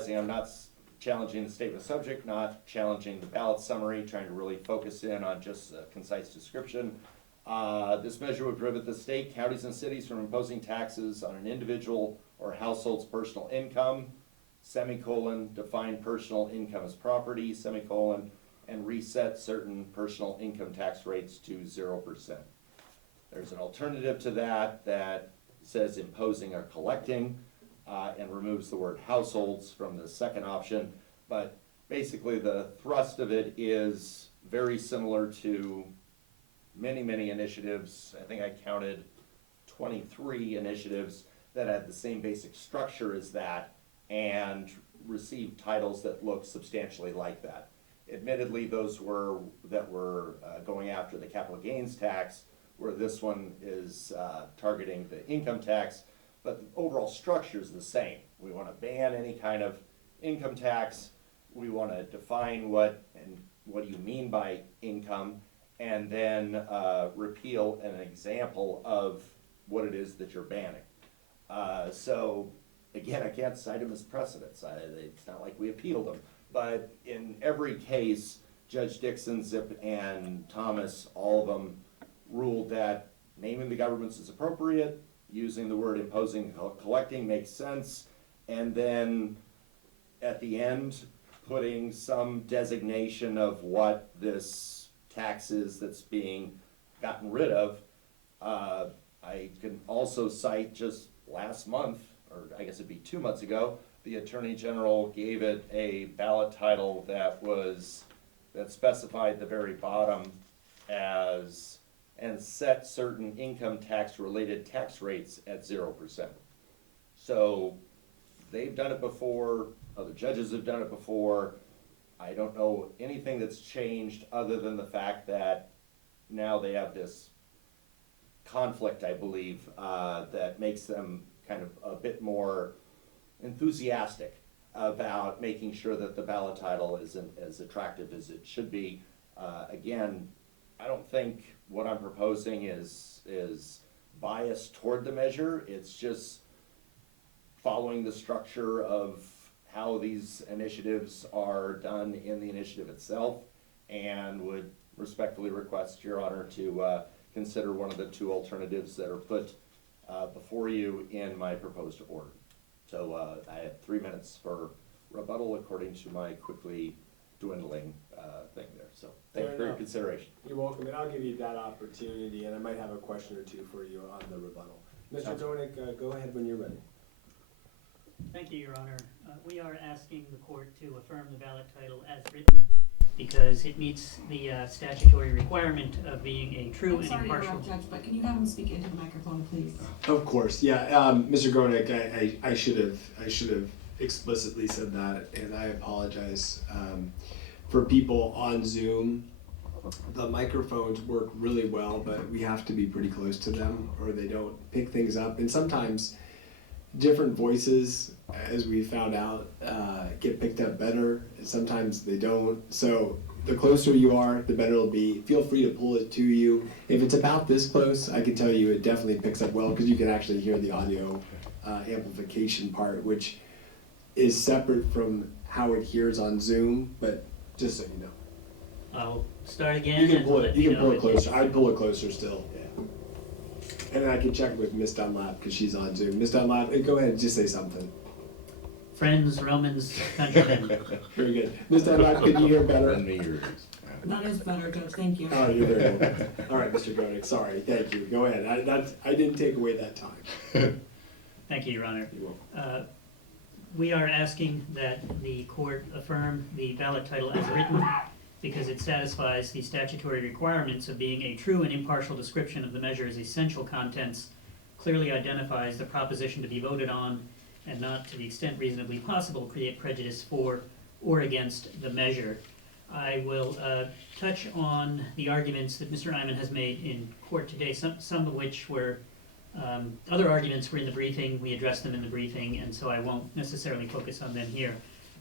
emphasizing I'm not challenging the statement of subject, not challenging the ballot summary, trying to really focus in on just a concise description. This measure would prohibit the state, counties, and cities from imposing taxes on an individual or household's personal income, semicolon, define personal income as property, semicolon, and reset certain personal income tax rates to 0%. There's an alternative to that that says imposing or collecting, and removes the word households from the second option. But basically the thrust of it is very similar to many initiatives. I think I counted 23 initiatives that had the same basic structure as that and received titles that look substantially like that. Admittedly, those that were going after the capital gains tax, where this one is targeting the income tax, but the overall structure is the same. We want to ban any kind of income tax. We want to define what do you mean by income, and then repeal an example of what it is that you're banning. So again, I can't cite them as precedents. It's not like we appealed them, but in every case, Judge Dixon, Zip, and Thomas, all of them ruled that naming the governments is appropriate, using the word imposing, collecting makes sense, and then at the end, putting some designation of what this tax is that's being gotten rid of. I can also cite just last month, or I guess it'd be 2 months ago, the Attorney General gave it a ballot title that specified the very bottom as, and set certain income tax related tax rates at 0%. So they've done it before, other judges have done it before. I don't know anything that's changed other than the fact that now they have this conflict, I believe, that makes them kind of a bit more enthusiastic about making sure that the ballot title isn't as attractive as it should be. Again, I don't think what I'm proposing is biased toward the measure. It's just following the structure of how these initiatives are done in the initiative itself, and would respectfully request Your Honor to consider one of the two alternatives that are put before you in my proposed order. So I have 3 minutes for rebuttal according to my quickly dwindling thing there. So thank you for your consideration. You're welcome, and I'll give you that opportunity, and I might have a question or two for you on the rebuttal. Mr. Gonick, go ahead when you're ready. Thank you, Your Honor. We are asking the court to affirm the ballot title as written because it meets the statutory requirement of being a true and impartial. I'm sorry to interrupt, Judge, but can you have him speak into the microphone, please? Of course, yeah. Mr. Gonick, I should have explicitly said that, and I apologize. For people on Zoom, the microphones work really well, but we have to be pretty close to them or they don't pick things up. And sometimes different voices, as we found out, get picked up better, and sometimes they don't. So the closer you are, the better it'll be. Feel free to pull it to you. If it's about this close, I can tell you it definitely picks up well because you can actually hear the audio amplification part, which is separate from how it hears on Zoom, but just so you know. I'll start again. You can pull it closer. I'd pull it closer still. Yeah. And then I can check with Miss Dunlap because she's on Zoom. Miss Dunlap, go ahead and just say something. Friends, Romans, countrymen. Very good. Miss Dunlap, can you hear better? That is better, Judge. Thank you. Oh, you're very welcome. All right, Mr. Gonick, sorry. Thank you. Go ahead. I didn't take away that time. Thank you, Your Honor. You're welcome. We are asking that the court affirm the ballot title as written because it satisfies the statutory requirements of being a true and impartial description of the measure's essential contents, clearly identifies the proposition to be voted on, and not, to the extent reasonably possible, create prejudice for or against the measure. I will touch on the arguments that Mr. Eyman has made in court today, some of which were other arguments were in the briefing. We addressed them in the briefing, and so I won't necessarily focus on them here.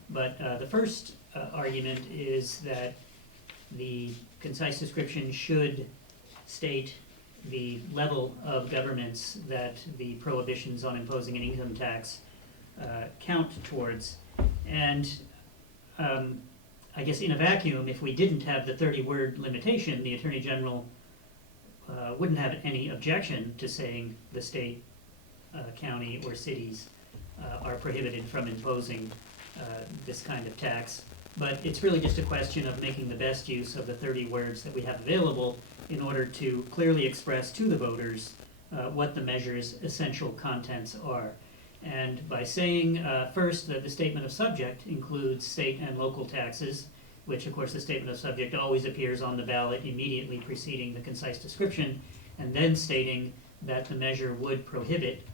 But the first argument is that the concise description should state the level of governments that the prohibitions on imposing an income tax count towards. And I guess in a vacuum, if we didn't have the 30-word limitation, the Attorney General wouldn't have any objection to saying the state, county, or cities are prohibited from imposing this kind of tax. But it's really just a question of making the best use of the 30 words that we have available in order to clearly express to the voters what the measure's essential contents are. And by saying first that the statement of subject includes state and local taxes, which of course the statement of subject always appears on the ballot immediately preceding the concise description, and then stating that the measure would prohibit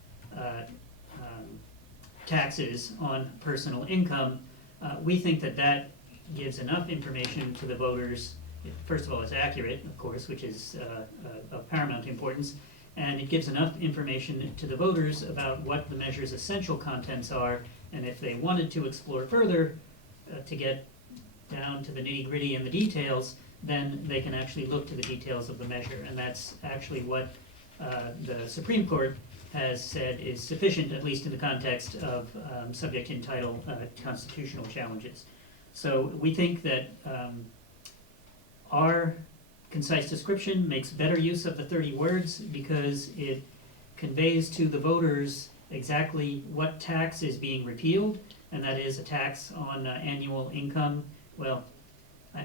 taxes on personal income, we think that that gives enough information to the voters. First of all, it's accurate, of course, which is of paramount importance, and it gives enough information to the voters about what the measure's essential contents are, and if they wanted to explore further to get down to the nitty-gritty and the details, then they can actually look to the details of the measure, and that's actually what the Supreme Court has said is sufficient, at least in the context of subject in title constitutional challenges. So we think that our concise description makes better use of the 30 words because it conveys to the voters exactly what tax is being repealed, and that is a tax on annual income. Well,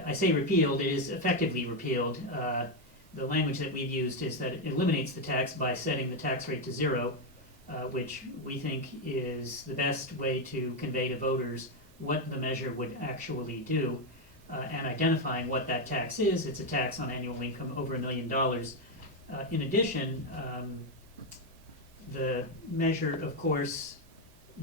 I say repealed, it is effectively repealed. The language that we've used is that it eliminates the tax by setting the tax rate to 0, which we think is the best way to convey to voters what the measure would actually do, and identifying what that tax is. It's a tax on annual income over $1 million. In addition, the measure, of course,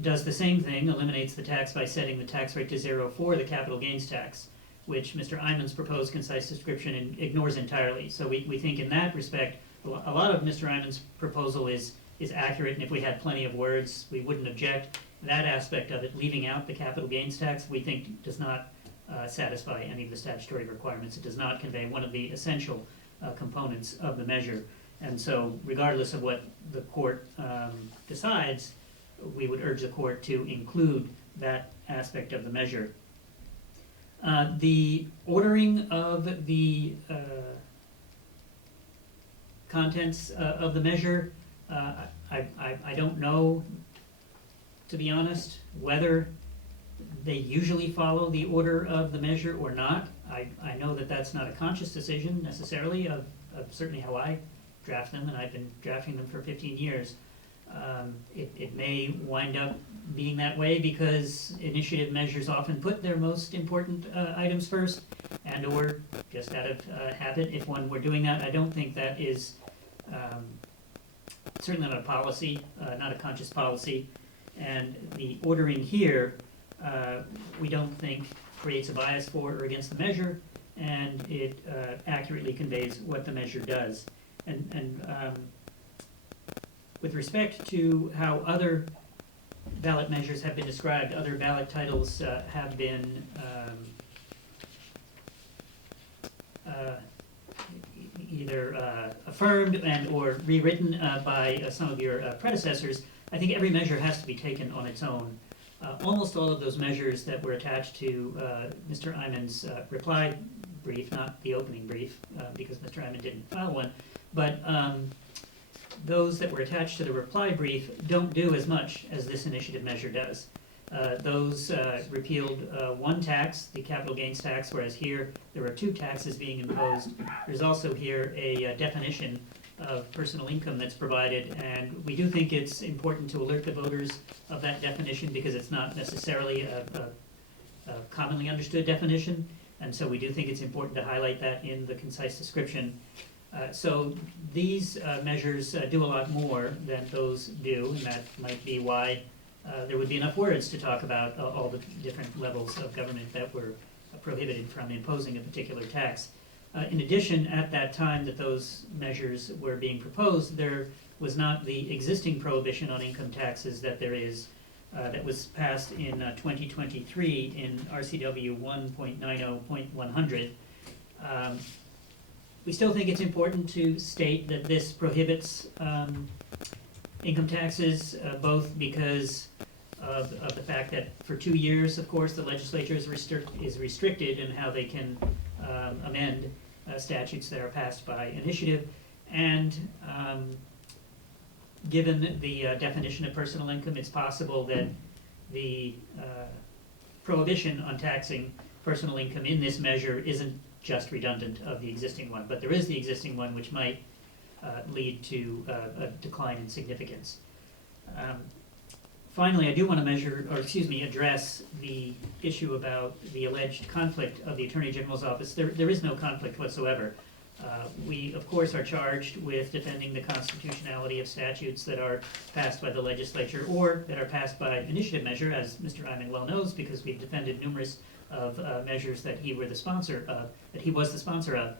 does the same thing, eliminates the tax by setting the tax rate to 0 for the capital gains tax, which Mr. Eyman's proposed concise description ignores entirely. So we think in that respect, a lot of Mr. Eyman's proposal is accurate, and if we had plenty of words, we wouldn't object. That aspect of it, leaving out the capital gains tax, we think does not satisfy any of the statutory requirements. It does not convey one of the essential components of the measure. And so regardless of what the court decides, we would urge the court to include that aspect of the measure. The ordering of the contents of the measure, I don't know, to be honest, whether they usually follow the order of the measure or not. I know that that's not a conscious decision necessarily of certainly how I draft them, and I've been drafting them for 15 years. It may wind up being that way because initiative measures often put their most important items first, and or just out of habit, if one were doing that. I don't think that is certainly not a policy, not a conscious policy, and the ordering here we don't think creates a bias for or against the measure, and it accurately conveys what the measure does. And with respect to how other ballot measures have been described, other ballot titles have been either affirmed and or rewritten by some of your predecessors. I think every measure has to be taken on its own. Almost all of those measures that were attached to Mr. Eyman's reply brief, not the opening brief, because Mr. Eyman didn't file one, but those that were attached to the reply brief don't do as much as this initiative measure does. Those repealed one tax, the capital gains tax, whereas here there are 2 taxes being imposed. There's also here a definition of personal income that's provided, and we do think it's important to alert the voters of that definition because it's not necessarily a commonly understood definition, and so we do think it's important to highlight that in the concise description. So these measures do a lot more than those do, and that might be why there would be enough words to talk about all the different levels of government that were prohibited from imposing a particular tax. In addition, at that time that those measures were being proposed, there was not the existing prohibition on income taxes that there is, that was passed in 2023 in RCW 1.90.100. We still think it's important to state that this prohibits income taxes, both because of the fact that for 2 years, of course, the legislature is restricted in how they can amend statutes that are passed by initiative. And given the definition of personal income, it's possible that the prohibition on taxing personal income in this measure isn't just redundant of the existing one, but there is the existing one which might lead to a decline in significance. Finally, I do want to address the issue about the alleged conflict of the Attorney General's office. There is no conflict whatsoever. We, of course, are charged with defending the constitutionality of statutes that are passed by the legislature or that are passed by initiative measure, as Mr. Eyman well knows, because we've defended numerous of measures that he was the sponsor of.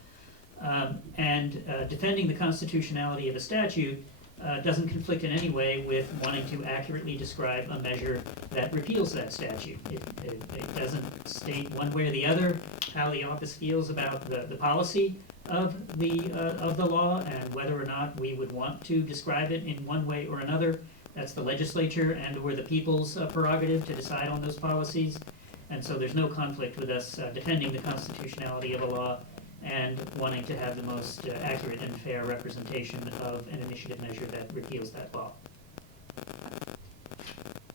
Defending the constitutionality of a statute doesn't conflict in any way with wanting to accurately describe a measure that repeals that statute. It doesn't state one way or the other how the office feels about the policy of the law and whether or not we would want to describe it in one way or another. That's the legislature and or the people's prerogative to decide on those policies. And so there's no conflict with us defending the constitutionality of a law and wanting to have the most accurate and fair representation of an initiative measure that repeals that law.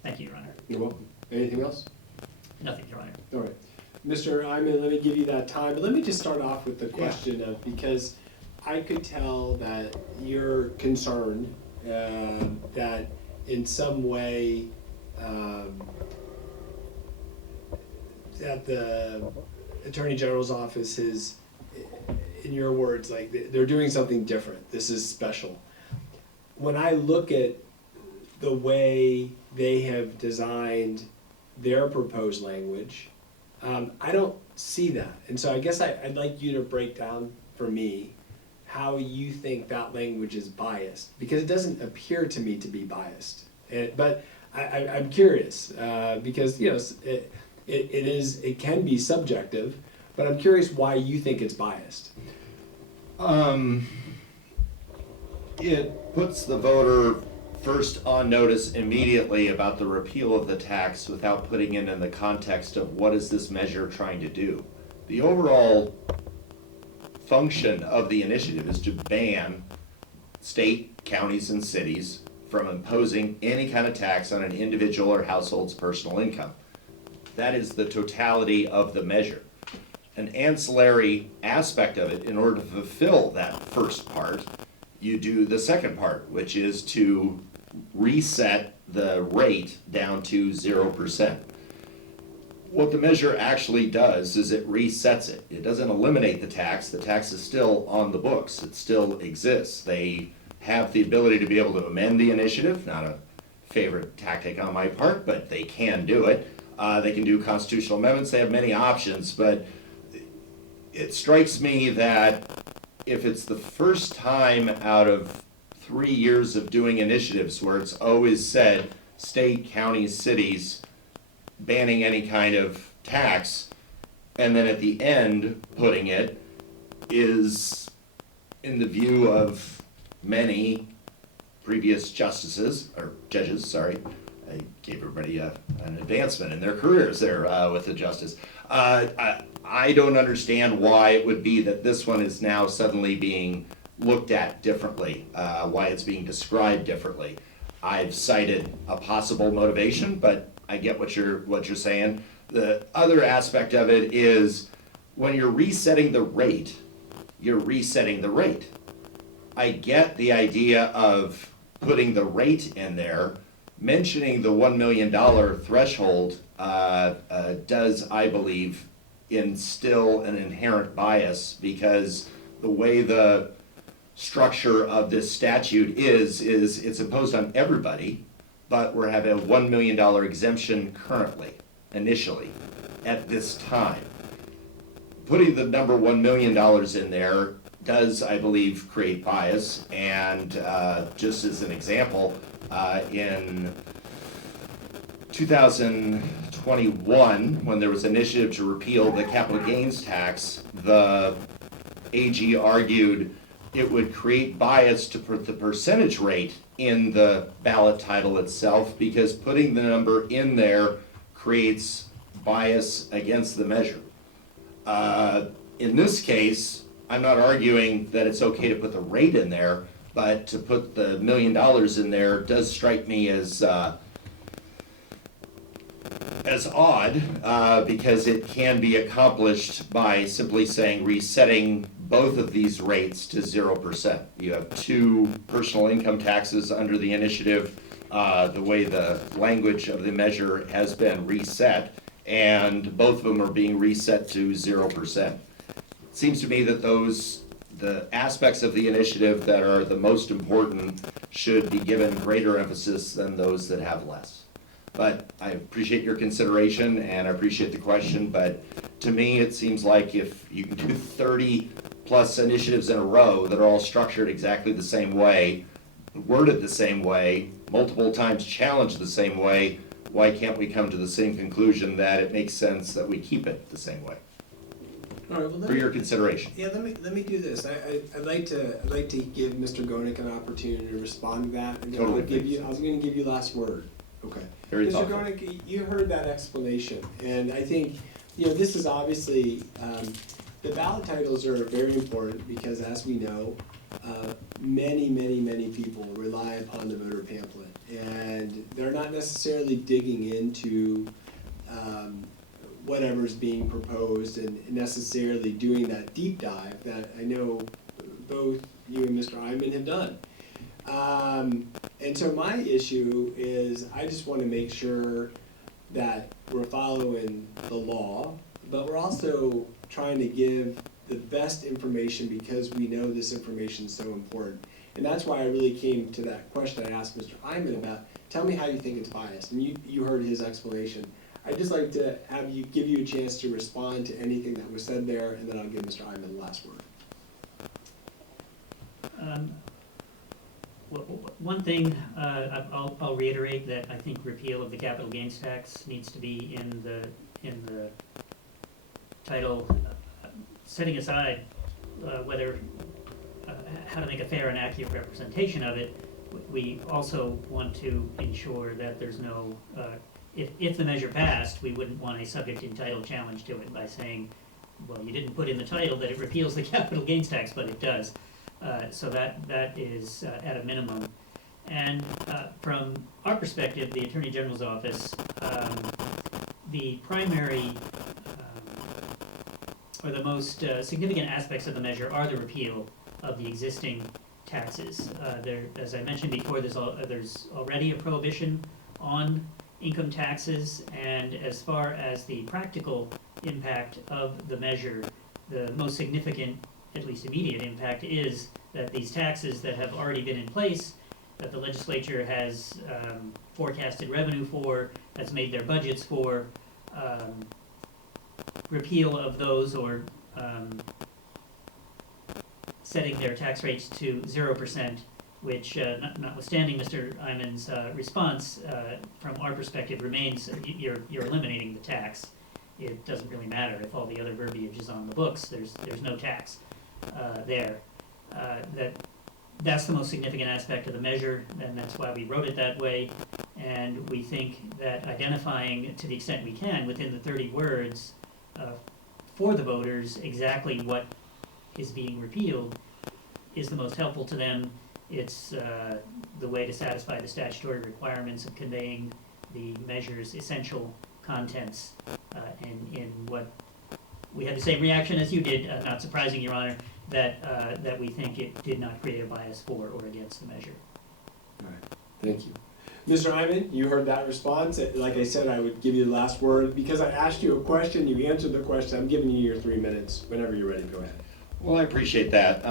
Thank you, Your Honor. You're welcome. Anything else? Nothing, Your Honor. All right. Mr. Eyman, let me give you that time, but let me just start off with the question of, because I could tell that you're concerned that in some way that the Attorney General's office is, in your words, like they're doing something different. This is special. When I look at the way they have designed their proposed language, I don't see that. And so I guess I'd like you to break down for me how you think that language is biased, because it doesn't appear to me to be biased. But I'm curious, because it can be subjective, but I'm curious why you think it's biased. It puts the voter first on notice immediately about the repeal of the tax without putting it in the context of what is this measure trying to do. The overall function of the initiative is to ban state, counties, and cities from imposing any kind of tax on an individual or household's personal income. That is the totality of the measure. An ancillary aspect of it, in order to fulfill that first part, you do the second part, which is to reset the rate down to 0%. What the measure actually does is it resets it. It doesn't eliminate the tax. The tax is still on the books. It still exists. They have the ability to be able to amend the initiative, not a favorite tactic on my part, but they can do it. They can do constitutional amendments. They have many options, but it strikes me that if it's the first time out of 3 years of doing initiatives where it's always said state, counties, cities banning any kind of tax, and then at the end putting it is, in the view of many previous justices, or judges, sorry, I gave everybody an advancement in their careers there with the justice. I don't understand why it would be that this one is now suddenly being looked at differently, why it's being described differently. I've cited a possible motivation, but I get what you're saying. The other aspect of it is when you're resetting the rate, you're resetting the rate. I get the idea of putting the rate in there. Mentioning the $1 million threshold does, I believe, instill an inherent bias, because the way the structure of this statute is it's imposed on everybody, but we're having a $1 million exemption currently, initially, at this time. Putting the number $1 million in there does, I believe, create bias, and just as an example, in 2021, when there was an initiative to repeal the capital gains tax, the AG argued it would create bias to put the percentage rate in the ballot title itself, because putting the number in there creates bias against the measure. In this case, I'm not arguing that it's okay to put the rate in there, but to put the $1 million in there does strike me as odd, because it can be accomplished by simply saying resetting both of these rates to 0%. You have two personal income taxes under the initiative, the way the language of the measure has been reset, and both of them are being reset to 0%. It seems to me that the aspects of the initiative that are the most important should be given greater emphasis than those that have less. But I appreciate your consideration and I appreciate the question, but to me, it seems like if you can do 30 plus initiatives in a row that are all structured exactly the same way, worded the same way, multiple times challenged the same way, why can't we come to the same conclusion that it makes sense that we keep it the same way? All right, well, For your consideration. Yeah, let me do this. I'd like to give Mr. Gonick an opportunity to respond to that, and then Totally I was going to give you last word. Okay. Very Mr. thoughtful. Gonick, you heard that explanation, and I think this is obviously the ballot titles are very important because, as we know, many people rely upon the voter pamphlet, and they're not necessarily digging into whatever's being proposed and necessarily doing that deep dive that I know both you and Mr. Eyman have done. And so my issue is I just want to make sure that we're following the law, but we're also trying to give the best information because we know this information is so important. And that's why I really came to that question I asked Mr. Eyman about, tell me how you think it's biased. And you heard his explanation. I'd just like to give you a chance to respond to anything that was said there, and then I'll give Mr. Eyman the last word. One thing, I'll reiterate that I think repeal of the capital gains tax needs to be in the title, setting aside whether, how to make a fair and accurate representation of it. We also want to ensure that there's no, if the measure passed, we wouldn't want a subject in title challenge to it by saying, well, you didn't put in the title that it repeals the capital gains tax, but it does. So that is at a minimum. And from our perspective, the Attorney General's office, the primary or the most significant aspects of the measure are the repeal of the existing taxes. As I mentioned before, there's already a prohibition on income taxes, and as far as the practical impact of the measure, the most significant, at least immediate impact, is that these taxes that have already been in place, that the legislature has forecasted revenue for, has made their budgets for, repeal of those or setting their tax rates to 0%, which, notwithstanding Mr. Eyman's response, from our perspective remains, you're eliminating the tax. It doesn't really matter if all the other verbiage is on the books. There's no tax there. That's the most significant aspect of the measure, and that's why we wrote it that way. And we think that identifying, to the extent we can, within the 30 words for the voters exactly what is being repealed is the most helpful to them. It's the way to satisfy the statutory requirements of conveying the measure's essential contents. And in what we had the same reaction as you did, not surprising, Your Honor, that we think it did not create a bias for or against the measure. All right, thank you. Mr. Eyman, you heard that response. Like I said, I would give you the last word. Because I asked you a question, you answered the question. I'm giving you your 3 minutes. Whenever you're ready, go ahead. Well, I appreciate that.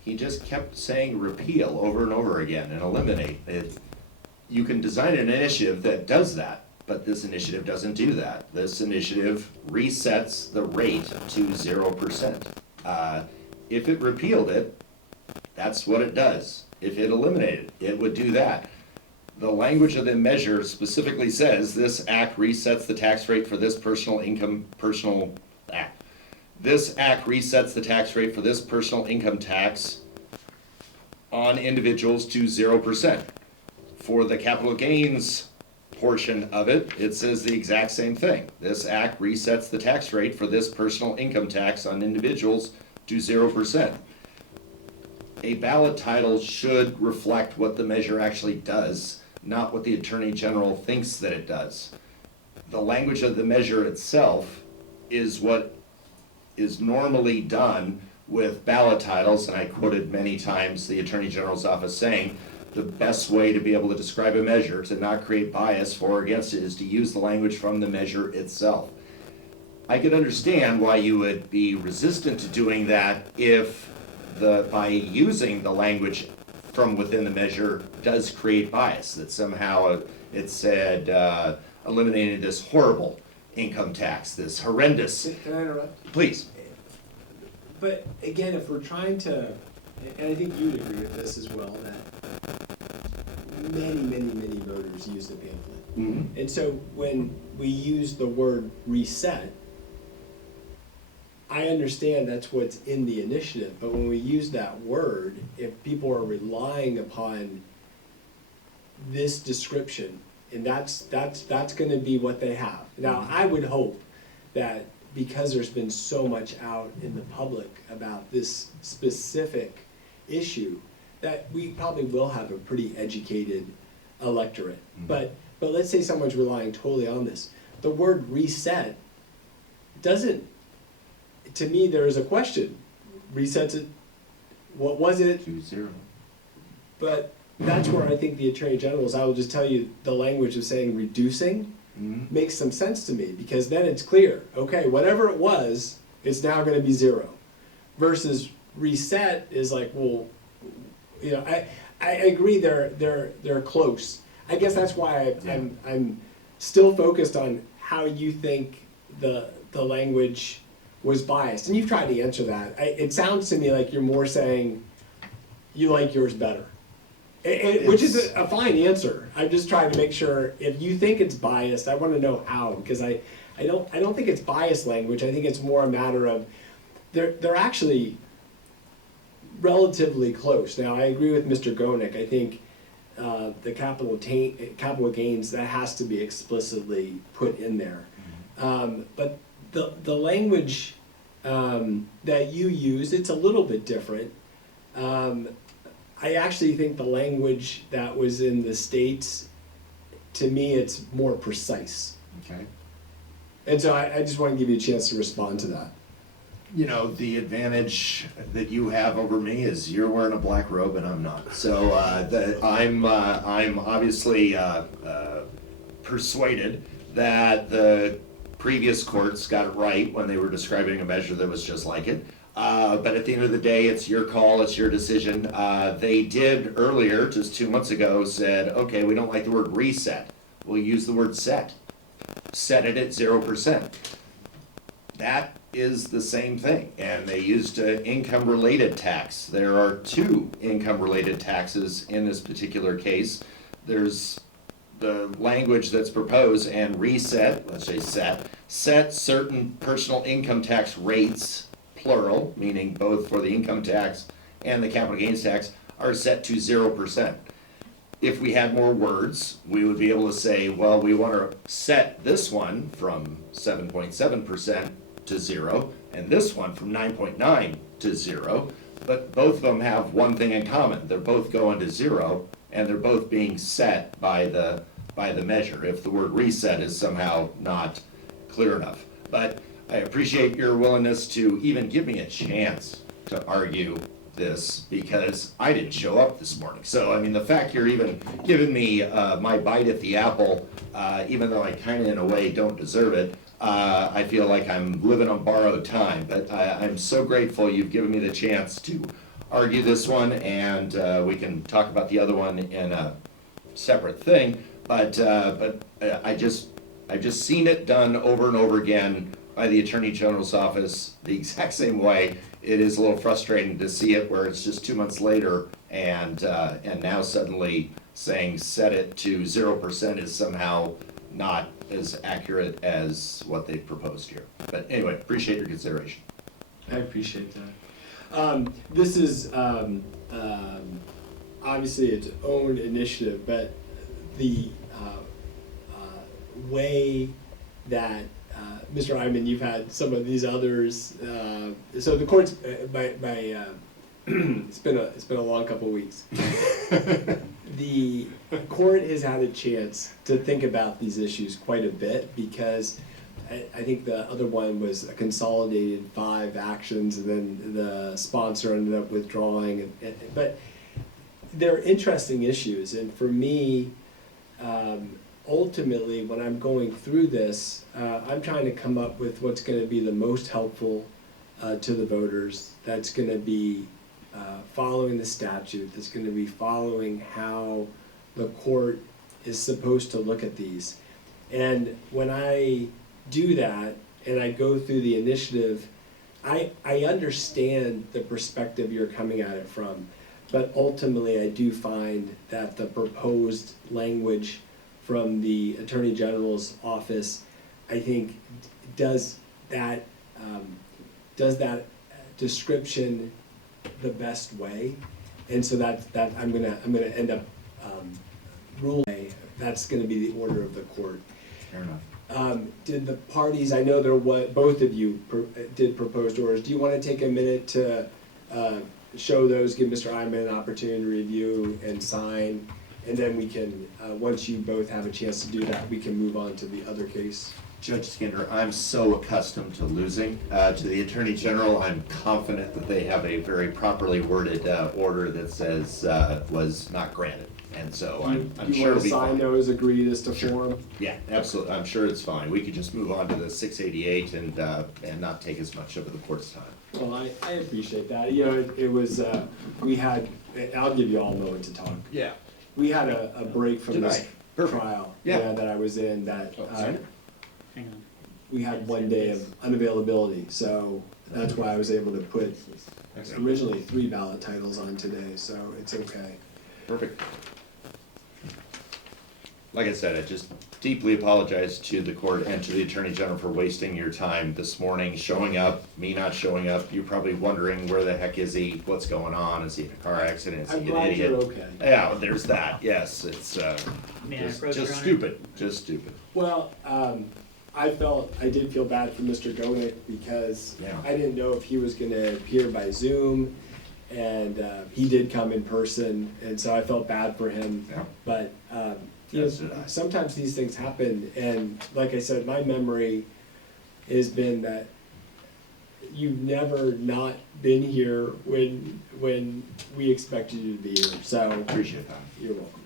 He just kept saying repeal over and over again and eliminate it. You can design an initiative that does that, but this initiative doesn't do that. This initiative resets the rate to 0%. If it repealed it, that's what it does. If it eliminated it, it would do that. The language of the measure specifically says this act resets the tax rate for this personal income, personal act. This act resets the tax rate for this personal income tax on individuals to 0%. For the capital gains portion of it, it says the exact same thing. This act resets the tax rate for this personal income tax on individuals to 0%. A ballot title should reflect what the measure actually does, not what the Attorney General thinks that it does. The language of the measure itself is what is normally done with ballot titles, and I quoted many times the Attorney General's office saying, the best way to be able to describe a measure, to not create bias for or against it, is to use the language from the measure itself. I can understand why you would be resistant to doing that if by using the language from within the measure does create bias, that somehow it said eliminated this horrible income tax, this horrendous. Can I interrupt? Please. But again, if we're trying to, and I think you'd agree with this as well, that many voters use the pamphlet. Mm-hmm. And so when we use the word reset, I understand that's what's in the initiative, but when we use that word, if people are relying upon this description, and that's gonna be what they have. Now, I would hope that because there's been so much out in the public about this specific issue, that we probably will have a pretty educated electorate. Mhm. But let's say someone's relying totally on this. The word reset doesn't, to me, there is a question. Resets it, what was it? 2-0. But that's where I think the Attorney General's, I will just tell you, the language of saying reducing Mm-hmm. makes some sense to me, because then it's clear, okay, whatever it was, it's now gonna be 0. Versus reset is like, well, you know, I agree they're close. I guess that's why I'm still focused on how you think the language was biased. And you've tried to answer that. It sounds to me like you're more saying you like yours better. Which is a fine answer. I'm just trying to make sure, if you think it's biased, I want to know how, because I don't think it's biased language. I think it's more a matter of they're actually relatively close. Now, I agree with Mr. Gonick. I think the capital gains, that has to be explicitly put in there. But the language that you use, it's a little bit different. I actually think the language that was in the States, to me, it's more precise. Okay. And so I just want to give you a chance to respond to that. You know, the advantage that you have over me is you're wearing a black robe and I'm not. So I'm obviously persuaded that the previous courts got it right when they were describing a measure that was just like it. But at the end of the day, it's your call, it's your decision. They did earlier, just 2 months ago, said, okay, we don't like the word reset. We'll use the word set. Set it at 0%. That is the same thing. And they used income-related tax. There are 2 income-related taxes in this particular case. There's the language that's proposed, and reset, let's say set certain personal income tax rates, plural, meaning both for the income tax and the capital gains tax, are set to 0%. If we had more words, we would be able to say, well, we want to set this one from 7.7% to 0, and this one from 9.9 to 0, but both of them have one thing in common. They're both going to 0, and they're both being set by the measure, if the word reset is somehow not clear enough. But I appreciate your willingness to even give me a chance to argue this, because I didn't show up this morning. So, I mean, the fact you're even giving me my bite at the apple, even though I kind of in a way don't deserve it, I feel like I'm living on borrowed time. But I'm so grateful you've given me the chance to argue this one, and we can talk about the other one in a separate thing. But I've just seen it done over and over again by the Attorney General's office the exact same way. It is a little frustrating to see it where it's just 2 months later, and now suddenly saying set it to 0% is somehow not as accurate as what they proposed here. But anyway, appreciate your consideration. I appreciate that. This is obviously its own initiative, but the way that Mr. Eyman, you've had some of these others. So the court's it's been a long couple of weeks. The court has had a chance to think about these issues quite a bit because I think the other one was a consolidated 5 actions, and then the sponsor ended up withdrawing. But they're interesting issues, and for me, ultimately, when I'm going through this, I'm trying to come up with what's going to be the most helpful to the voters. That's going to be following the statute. That's going to be following how the court is supposed to look at these. And when I do that and I go through the initiative, I understand the perspective you're coming at it from, but ultimately I do find that the proposed language from the Attorney General's office, I think, does that description the best way, and so that I'm gonna end up ruling that's gonna be the order of the court. Fair enough. Did the parties, I know both of you did proposed orders, do you wanna take a minute to show those, give Mr. Eyman an opportunity to review and sign, and then we can, once you both have a chance to do that, we can move on to the other case? Judge Skinner, I'm so accustomed to losing. To the Attorney General, I'm confident that they have a very properly worded order that says was not granted. And so I'm sure it'll be You wanna sign fine. those, agree as to form? Yeah, absolutely. I'm sure it's fine. We could just move on to the 688 and not take as much of the court's time. Well, I appreciate that, you know, it was, we had, I'll give you all a moment to talk. Yeah. We had a break from this Tonight. Perfect. trial, Yeah. that I was in, that, Sign it? Hang on. we had one day of unavailability, so that's why I was able to put originally 3 ballot titles on today, so it's okay. Perfect. Like I said, I just deeply apologize to the court and to the Attorney General for wasting your time this morning, showing up, me not showing up. You're probably wondering, where the heck is he? What's going on? Is he in a car accident? Is I'm he an glad idiot? you're okay. Yeah, there's that, yes. It's May I just approach, Your Honor? stupid, just stupid. Well, I did feel bad for Mr. Gonick because Yeah. I didn't know if he was gonna appear by Zoom, and he did come in person, and so I felt bad for him. Yeah. But, you know, As did I. sometimes these things happen, and like I said, my memory has been that you've never not been here when we expected you to be here, so Appreciate that. you're welcome.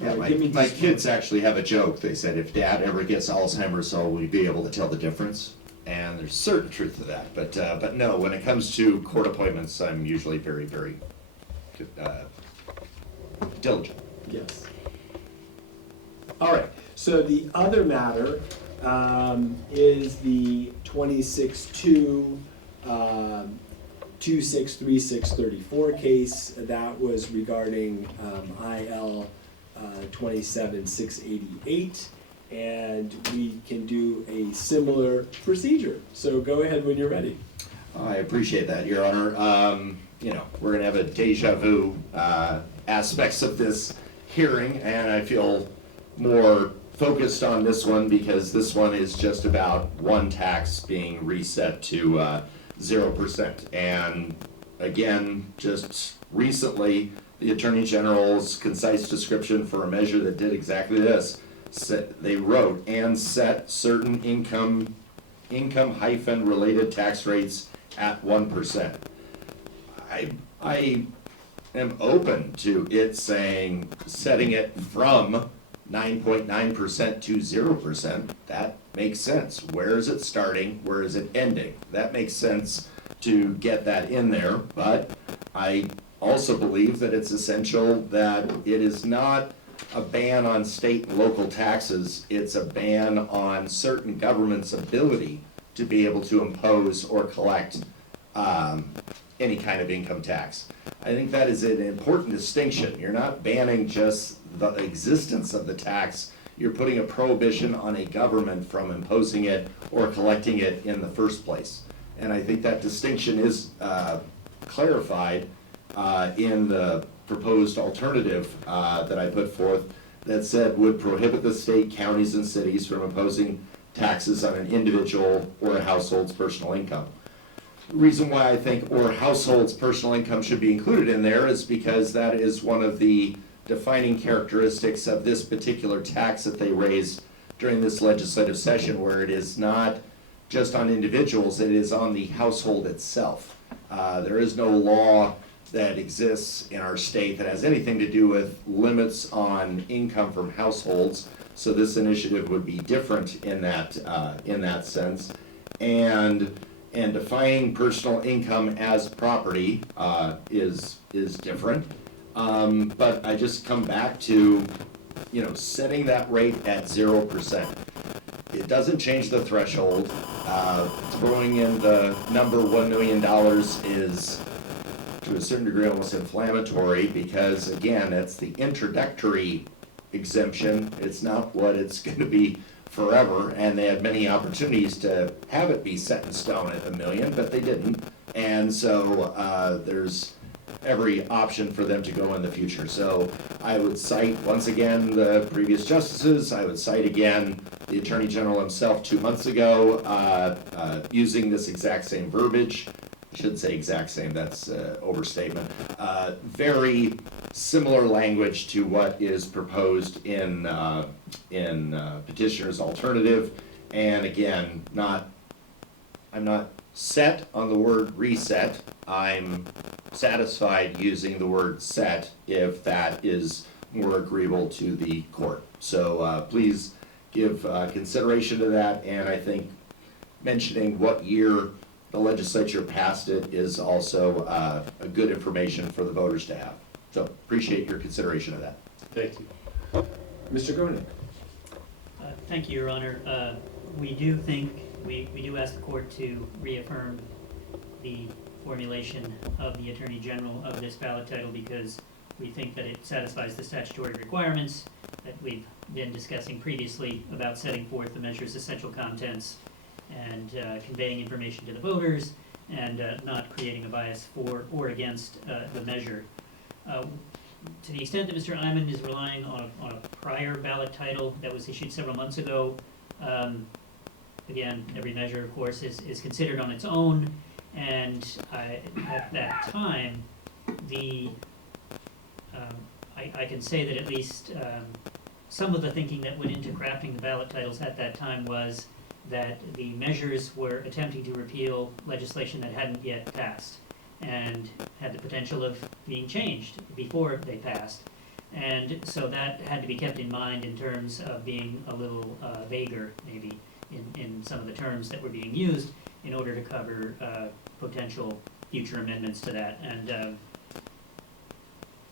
Yeah, All right, give me my just- kids actually have a joke. They said, if Dad ever gets Alzheimer's, will we be able to tell the difference? And there's certain truth to that. But no, when it comes to court appointments, I'm usually very, very diligent. Yes. All right, so the other matter is the 26-2, 263634 case. That was regarding IL 27688, and we can do a similar procedure. So go ahead when you're ready. I appreciate that, Your Honor. You know, we're gonna have a deja vu aspects of this hearing, and I feel more focused on this one because this one is just about one tax being reset to 0%. And again, just recently, the Attorney General's concise description for a measure that did exactly this, they wrote, and set certain income hyphen related tax rates at 1%. I am open to it saying, setting it from 9.9% to 0%. That makes sense. Where is it starting? Where is it ending? That makes sense to get that in there, but I also believe that it's essential that it is not a ban on state and local taxes. It's a ban on certain governments' ability to be able to impose or collect any kind of income tax. I think that is an important distinction. You're not banning just the existence of the tax, you're putting a prohibition on a government from imposing it or collecting it in the first place. And I think that distinction is clarified in the proposed alternative that I put forth that said would prohibit the state, counties, and cities from imposing taxes on an individual or a household's personal income. The reason why I think or household's personal income should be included in there is because that is one of the defining characteristics of this particular tax that they raise during this legislative session, where it is not just on individuals, it is on the household itself. There is no law that exists in our state that has anything to do with limits on income from households, so this initiative would be different in that sense. And defining personal income as property is different. But I just come back to, setting that rate at 0%. It doesn't change the threshold. Throwing in the number $1 million is, to a certain degree, almost inflammatory, because again, it's the introductory exemption. It's not what it's going to be forever, and they had many opportunities to have it be set in stone at $1 million, but they didn't. And so there's every option for them to go in the future. So I would cite, once again, the previous justices. I would cite again the Attorney General himself 2 months ago, using this exact same verbiage. I shouldn't say exact same, that's overstatement. Very similar language to what is proposed in petitioner's alternative. And again, I'm not set on the word reset. I'm satisfied using the word set if that is more agreeable to the court. So please give consideration to that, and I think mentioning what year the legislature passed it is also a good information for the voters to have. So appreciate your consideration of that. Thank you. Mr. Groenick. Thank you, Your Honor. We do ask the court to reaffirm the formulation of the Attorney General of this ballot title because we think that it satisfies the statutory requirements that we've been discussing previously about setting forth the measure's essential contents and conveying information to the voters and not creating a bias for or against the measure. To the extent that Mr. Eyman is relying on a prior ballot title that was issued several months ago, again, every measure, of course, is considered on its own, and at that time, I can say that at least some of the thinking that went into crafting the ballot titles at that time was that the measures were attempting to repeal legislation that hadn't yet passed and had the potential of being changed before they passed. And so that had to be kept in mind in terms of being a little vaguer, maybe, in some of the terms that were being used in order to cover potential future amendments to that.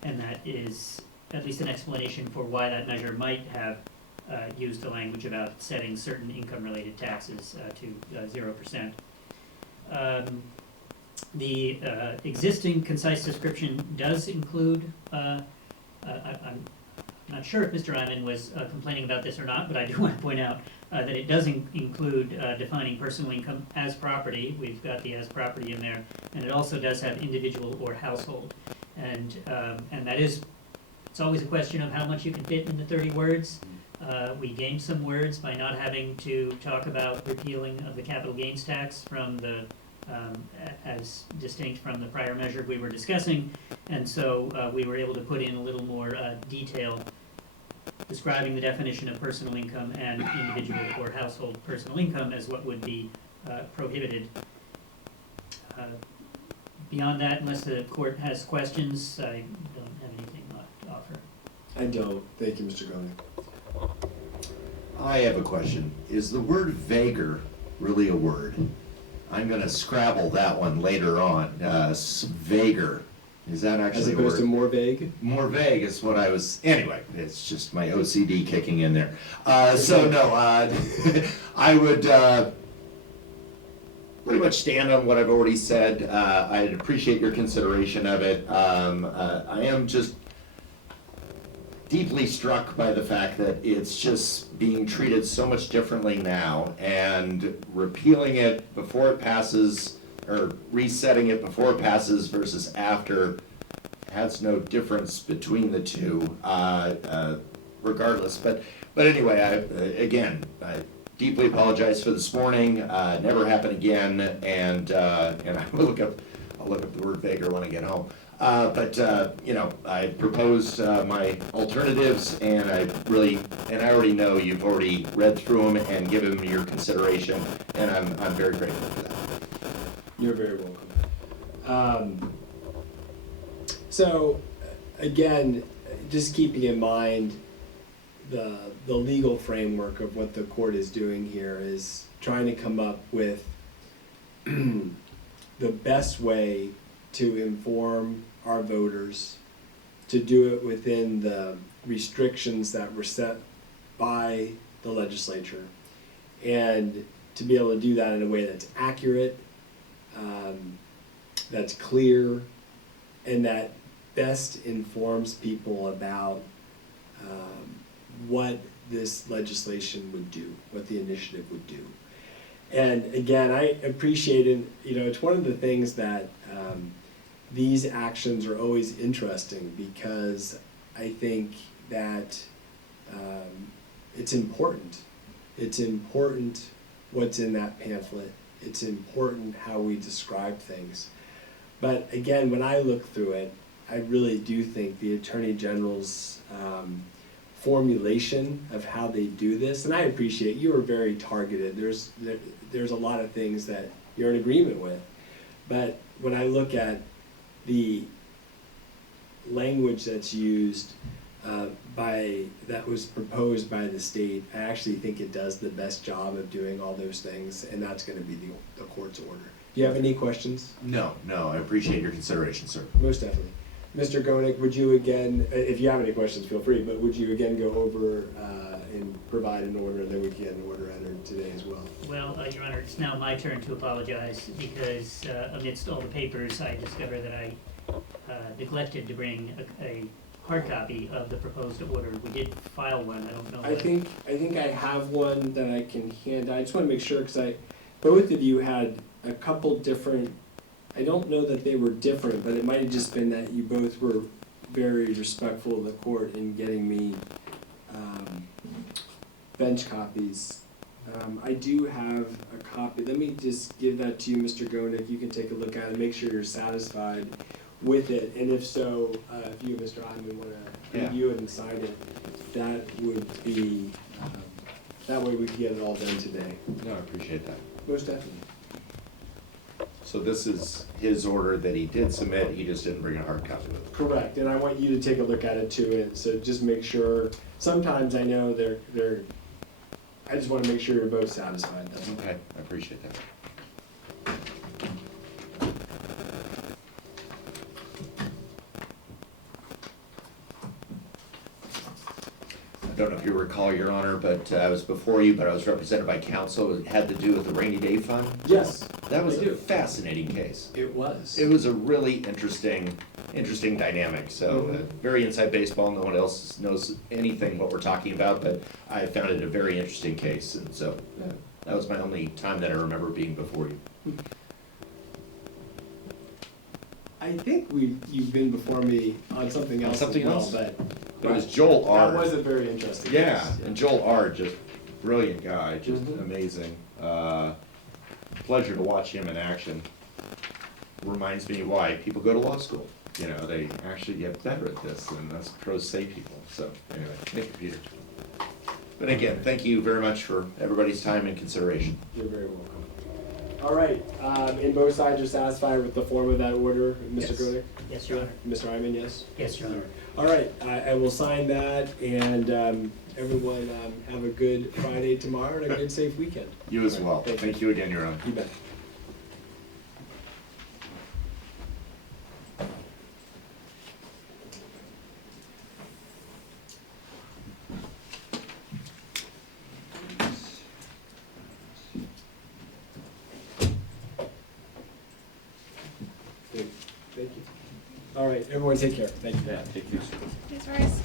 And that is at least an explanation for why that measure might have used the language about setting certain income-related taxes to 0%. The existing concise description does include, I'm not sure if Mr. Eyman was complaining about this or not, but I do want to point out that it does include defining personal income as property. We've got the as property in there, and it also does have individual or household. And that is, it's always a question of how much you can fit into 30 words. We gained some words by not having to talk about repealing of the capital gains tax from the as distinct from the prior measure we were discussing, and so we were able to put in a little more detail describing the definition of personal income and individual or household personal income as what would be prohibited. Beyond that, unless the court has questions, I don't have anything to offer. I don't. Thank you, Mr. Groenick. I have a question. Is the word vaguer really a word? I'm going to Scrabble that one later on. Vaguer. Is that actually As a opposed word? to more vague? More vague is what I was, anyway, it's just my OCD kicking in there. So no, I would pretty much stand on what I've already said. I'd appreciate your consideration of it. I am just deeply struck by the fact that it's just being treated so much differently now, and repealing it before it passes, or resetting it before it passes versus after, has no difference between the two, regardless. But anyway, I deeply apologize for this morning. Never happen again, and I'll look up the word Vader when I get home. I proposed my alternatives, and I already know you've already read through them and given them your consideration, and I'm very grateful for that. You're very welcome. So, again, just keeping in mind the legal framework of what the court is doing here is trying to come up with the best way to inform our voters, to do it within the restrictions that were set by the legislature, and to be able to do that in a way that's accurate, that's clear, and that best informs people about what this legislation would do, what the initiative would do. And again, I appreciate it, it's one of the things that these actions are always interesting, because I think that it's important. It's important what's in that pamphlet. It's important how we describe things. But again, when I look through it, I really do think the Attorney General's formulation of how they do this, and I appreciate you were very targeted. There's a lot of things that you're in agreement with. But when I look at the language that's used that was proposed by the state, I actually think it does the best job of doing all those things, and that's going to be the court's order. Do you have any questions? No, I appreciate your consideration, sir. Most definitely. Mr. Gonick, would you again, if you have any questions, feel free, but would you again go over and provide an order, and then we can get an order entered today as well? Well, Your Honor, it's now my turn to apologize, because amidst all the papers, I discovered that I neglected to bring a hard copy of the proposed order. We did file one, I don't know. I think I have one that I can hand. I just want to make sure, because both of you had a couple different, I don't know that they were different, but it might have just been that you both were very respectful of the court in getting me bench copies. I do have a copy. Let me just give that to you, Mr. Gonick. You can take a look at it, make sure you're satisfied with it, and if so, if you, Mr. Eyman, want to review it and sign it, that would be, that way we can get it all done today. No, I appreciate that. Most definitely. So this is his order that he did submit, he just didn't bring a hard copy with him. Correct, and I want you to take a look at it too, and so just make sure, sometimes I know they're, I just want to make sure you're both satisfied, that's all. Okay, I appreciate that. I don't know if you recall, Your Honor, but I was before you, but I was represented by counsel. It had to do with the rainy day fund. Yes, That was I a do. fascinating case. It was. It was a really interesting dynamic. So very inside baseball. No one else knows anything what we're talking about, but I found it a very interesting case, and so that was my only time that I remember being before you. I think you've been before me on something else something as well, else? but It was Joel R. that was a very interesting Yeah, case. and Joel R. just brilliant guy, just amazing. Pleasure to watch him in action. Reminds me why people go to law school. You know, they actually get better at this than us pro se people. So anyway, thank you, Peter. But again, thank you very much for everybody's time and consideration. You're very welcome. All right, and both sides are satisfied with the form of that order, Mr. Yes. Godick? Yes, Your Honor. Mr. Eyman, yes? Yes, Your Honor. All right, I will sign that, and everyone have a good Friday tomorrow and a good safe weekend. You as All right, well. thank you. Thank you again, Your Honor. You bet. Thank you. All right, everyone take care. Thank you. Yeah, take care. Please rise.